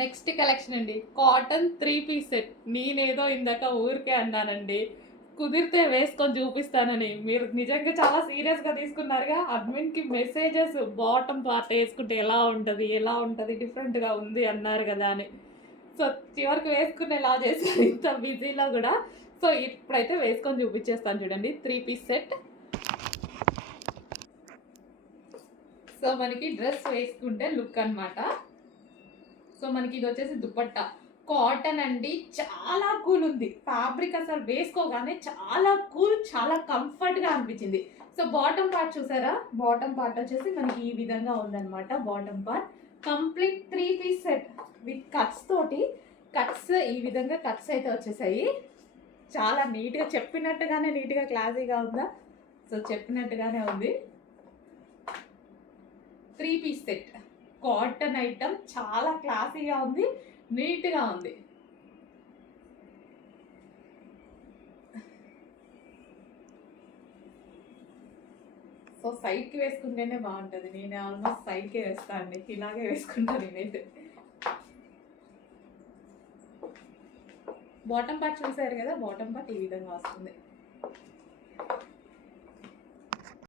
Next collection అండి, cotton 3 piece set. నేనేదో ఇందాక ఊరికే అన్నానండి, కుదిరితే వేసుకొని చూపిస్తానని. మీరు నిజంగా చాలా సీరియస్గా తీసుకున్నారుగా. అడ్మిన్కి మెసేజెస్ బాటమ్ పార్ట్ వేసుకుంటే ఎలా ఉంటుంది డిఫరెంట్గా ఉంది అన్నారు కదా అని. సో చివరికి వేసుకునేలా చేశారు ఇంత బిజీలో కూడా. సో ఇప్పుడైతే వేసుకొని చూపించేస్తాను చూడండి. 3 పీస్ సెట్. సో మనకి డ్రెస్ వేసుకుంటే లుక్ అనమాట. సో మనకి ఇది వచ్చేసి దుపట్టా, కాటన్ అండి, చాలా కూల్ ఉంది ఫ్యాబ్రిక్. అసలు వేసుకోగానే చాలా కూల్, చాలా కంఫర్ట్గా అనిపించింది. సో బాటమ్ పార్ట్ చూసారా, బాటమ్ పార్ట్ వచ్చేసి మనకి ఈ విధంగా ఉందన్నమాట. Bottom part complete 3 piece set with cuts తోటి. కట్స్ ఈ విధంగా కట్స్ అయితే వచ్చేసాయి. చాలా నీట్గా, చెప్పినట్టుగానే నీట్గా క్లాసీగా ఉందా. సో చెప్పినట్టుగానే ఉంది. 3 పీస్ సెట్ కాటన్ ఐటమ్, చాలా క్లాసీగా ఉంది, నీట్గా ఉంది. సో సైడ్కి వేసుకుంటేనే బాగుంటుంది. నేను ఆల్మోస్ట్ సైడ్కే వేస్తాను అండి, ఇలాగే వేసుకుంటాను నేనైతే. బాటమ్ పార్ట్ చూసారు కదా, బాటమ్ పార్ట్ ఈ విధంగా వస్తుంది.